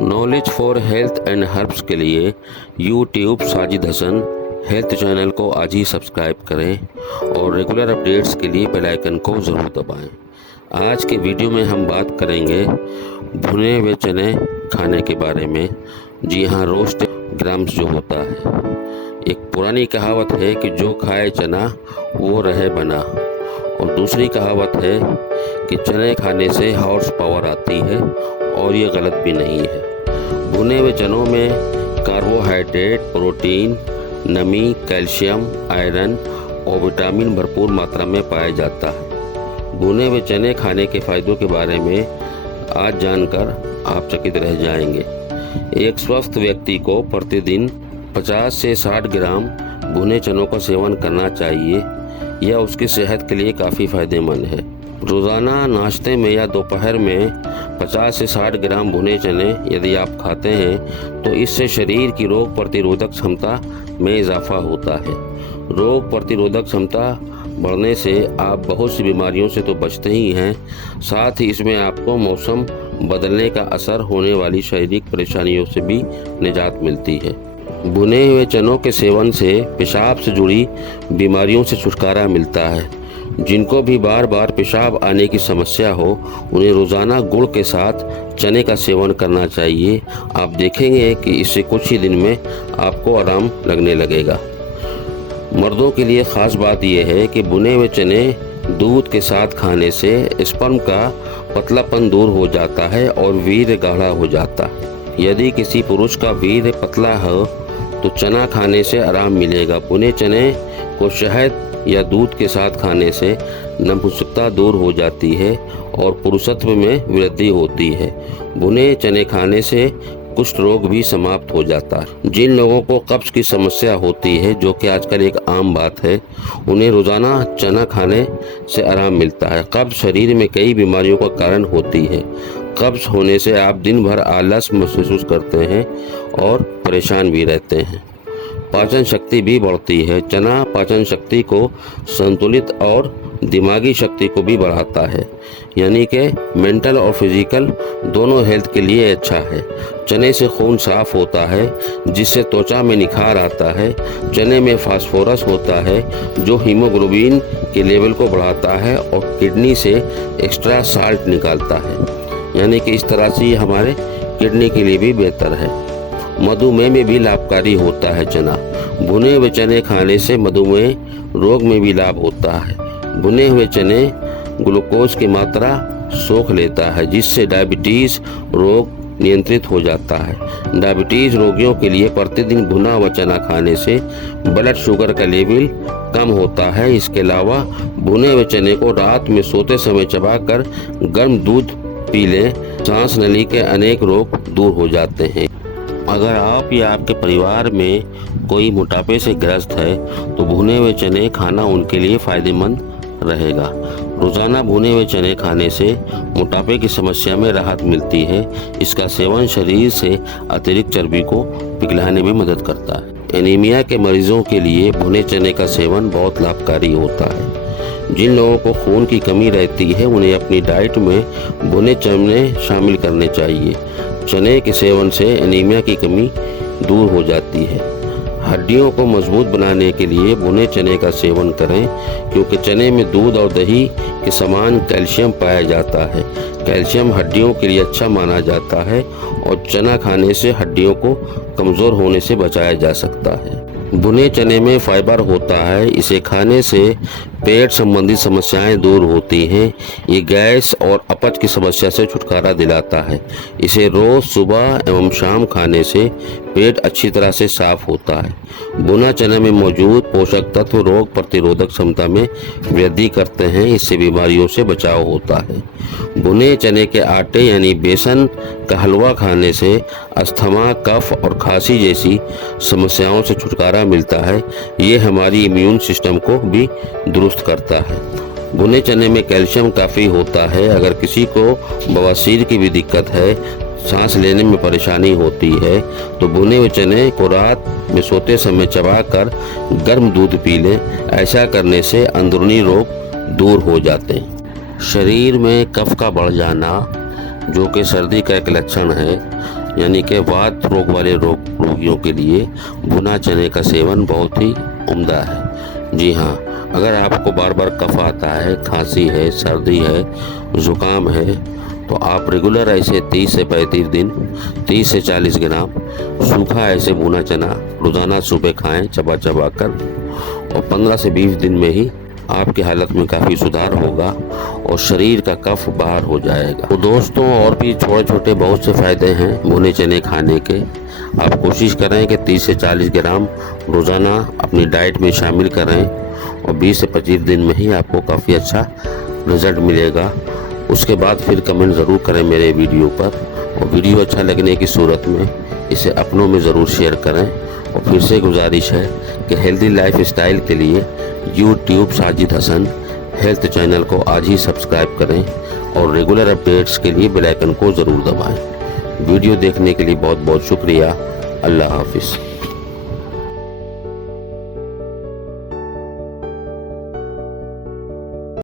Knowledge for health and herbs के लिए YouTube Sajid Hasan health channel को आज ही सब्सक्राइब करें और रेगुलर अपडेट्स के लिए बेल आइकन को ज़रूर दबाएं। आज के वीडियो में हम बात करेंगे भुने हुए चने खाने के बारे में। जी हाँ, रोस्ट ग्राम्स जो होता है। एक पुरानी कहावत है कि जो खाए चना वो रहे बना, और दूसरी कहावत है कि चने खाने से हॉर्स पावर आती है, और ये गलत भी नहीं है। भुने हुए चनों में कार्बोहाइड्रेट, प्रोटीन, नमी, कैल्शियम, आयरन और विटामिन भरपूर मात्रा में पाया जाता है। भुने हुए चने खाने के फ़ायदों के बारे में आज जानकर आप चकित रह जाएंगे। एक स्वस्थ व्यक्ति को प्रतिदिन 50 से 60 ग्राम भुने चनों का सेवन करना चाहिए। यह उसकी सेहत के लिए काफ़ी फ़ायदेमंद है। रोज़ाना नाश्ते में या दोपहर में 50 से 60 ग्राम भुने चने यदि आप खाते हैं तो इससे शरीर की रोग प्रतिरोधक क्षमता में इजाफा होता है। रोग प्रतिरोधक क्षमता बढ़ने से आप बहुत सी बीमारियों से तो बचते ही हैं, साथ ही इसमें आपको मौसम बदलने का असर होने वाली शारीरिक परेशानियों से भी निजात मिलती है। भुने हुए चनों के सेवन से पेशाब से जुड़ी बीमारियों से छुटकारा मिलता है। जिनको भी बार बार पेशाब आने की समस्या हो, उन्हें रोज़ाना गुड़ के साथ चने का सेवन करना चाहिए। आप देखेंगे कि इससे कुछ ही दिन में आपको आराम लगने लगेगा। मर्दों के लिए ख़ास बात यह है कि भुने हुए चने दूध के साथ खाने से स्पर्म का पतलापन दूर हो जाता है और वीर्य गाढ़ा हो जाता है। यदि किसी पुरुष का वीर्य पतला हो तो चना खाने से आराम मिलेगा। भुने चने को शहद या दूध के साथ खाने से नपुंसकता दूर हो जाती है और पुरुषत्व में वृद्धि होती है। भुने चने खाने से कुष्ठ रोग भी समाप्त हो जाता है। जिन लोगों को कब्ज की समस्या होती है, जो कि आजकल एक आम बात है, उन्हें रोज़ाना चना खाने से आराम मिलता है। कब्ज शरीर में कई बीमारियों का कारण होती है। कब्ज होने से आप दिन भर आलस महसूस करते हैं और परेशान भी रहते हैं। पाचन शक्ति भी बढ़ती है। चना पाचन शक्ति को संतुलित और दिमागी शक्ति को भी बढ़ाता है, यानी कि मेंटल और फिजिकल दोनों हेल्थ के लिए अच्छा है। चने से खून साफ होता है, जिससे त्वचा में निखार आता है। चने में फास्फोरस होता है जो हीमोग्लोबिन के लेवल को बढ़ाता है और किडनी से एक्स्ट्रा साल्ट निकालता है, यानी कि इस तरह से ये हमारे किडनी के लिए भी बेहतर है। मधुमेह में भी लाभकारी होता है चना। भुने हुए चने खाने से मधुमेह रोग में भी लाभ होता है। भुने हुए चने ग्लूकोज की मात्रा सोख लेता है, जिससे डायबिटीज़ रोग नियंत्रित हो जाता है। डायबिटीज़ रोगियों के लिए प्रतिदिन भुना हुआ चना खाने से ब्लड शुगर का लेवल कम होता है। इसके अलावा भुने हुए चने को रात में सोते समय चबाकर गर्म दूध पी लें, सांस नली के अनेक रोग दूर हो जाते हैं। अगर आप या आपके परिवार में कोई मोटापे से ग्रस्त है तो भुने हुए चने खाना उनके लिए फ़ायदेमंद रहेगा। रोज़ाना भुने हुए चने खाने से मोटापे की समस्या में राहत मिलती है। इसका सेवन शरीर से अतिरिक्त चर्बी को पिघलाने में मदद करता है। एनीमिया के मरीजों के लिए भुने चने का सेवन बहुत लाभकारी होता है। जिन लोगों को खून की कमी रहती है, उन्हें अपनी डाइट में भुने चने शामिल करने चाहिए। चने के सेवन से एनीमिया की कमी दूर हो जाती है। हड्डियों को मजबूत बनाने के लिए भुने चने का सेवन करें, क्योंकि चने में दूध और दही के समान कैल्शियम पाया जाता है। कैल्शियम हड्डियों के लिए अच्छा माना जाता है और चना खाने से हड्डियों को कमज़ोर होने से बचाया जा सकता है। भुने चने में फाइबर होता है। इसे खाने से पेट संबंधी समस्याएं दूर होती हैं। ये गैस और अपच की समस्या से छुटकारा दिलाता है। इसे रोज़ सुबह एवं शाम खाने से पेट अच्छी तरह से साफ होता है। भुना चने में मौजूद पोषक तत्व रोग प्रतिरोधक क्षमता में वृद्धि करते हैं। इससे बीमारियों से बचाव होता है। भुने चने के आटे यानी बेसन का हलवा खाने से अस्थमा, कफ और खांसी जैसी समस्याओं से छुटकारा मिलता है। ये हमारी इम्यून सिस्टम को भी दुरुस्त करता है। भुने चने में कैल्शियम काफ़ी होता है। अगर किसी को बवासीर की भी दिक्कत है, सांस लेने में परेशानी होती है, तो भुने हुए चने को रात में सोते समय चबाकर गर्म दूध पी लें। ऐसा करने से अंदरूनी रोग दूर हो जाते हैं। शरीर में कफ का बढ़ जाना, जो कि सर्दी का एक लक्षण है, यानी कि वात रोग वाले रोगियों के लिए भुना चने का सेवन बहुत ही उम्दा है। जी हाँ, अगर आपको बार बार कफ आता है, खांसी है, सर्दी है, ज़ुकाम है, तो आप रेगुलर ऐसे 30 से 35 दिन 30 से 40 ग्राम सूखा ऐसे भुना चना रोज़ाना सुबह खाएं चबा चबा कर, और 15 से 20 दिन में ही आपकी हालत में काफ़ी सुधार होगा और शरीर का कफ बाहर हो जाएगा। तो दोस्तों, और भी छोटे छोटे बहुत से फ़ायदे हैं भुने चने खाने के। आप कोशिश करें कि 30 से 40 ग्राम रोज़ाना अपनी डाइट में शामिल करें और 20 से 25 दिन में ही आपको काफ़ी अच्छा रिज़ल्ट मिलेगा। उसके बाद फिर कमेंट ज़रूर करें मेरे वीडियो पर, और वीडियो अच्छा लगने की सूरत में इसे अपनों में ज़रूर शेयर करें। और फिर से गुजारिश है कि हेल्दी लाइफ स्टाइल के लिए YouTube Sajid Hasan health channel को आज ही सब्सक्राइब करें और रेगुलर अपडेट्स के लिए बेल आइकन को ज़रूर दबाएं। वीडियो देखने के लिए बहुत बहुत शुक्रिया। अल्लाह हाफिज़।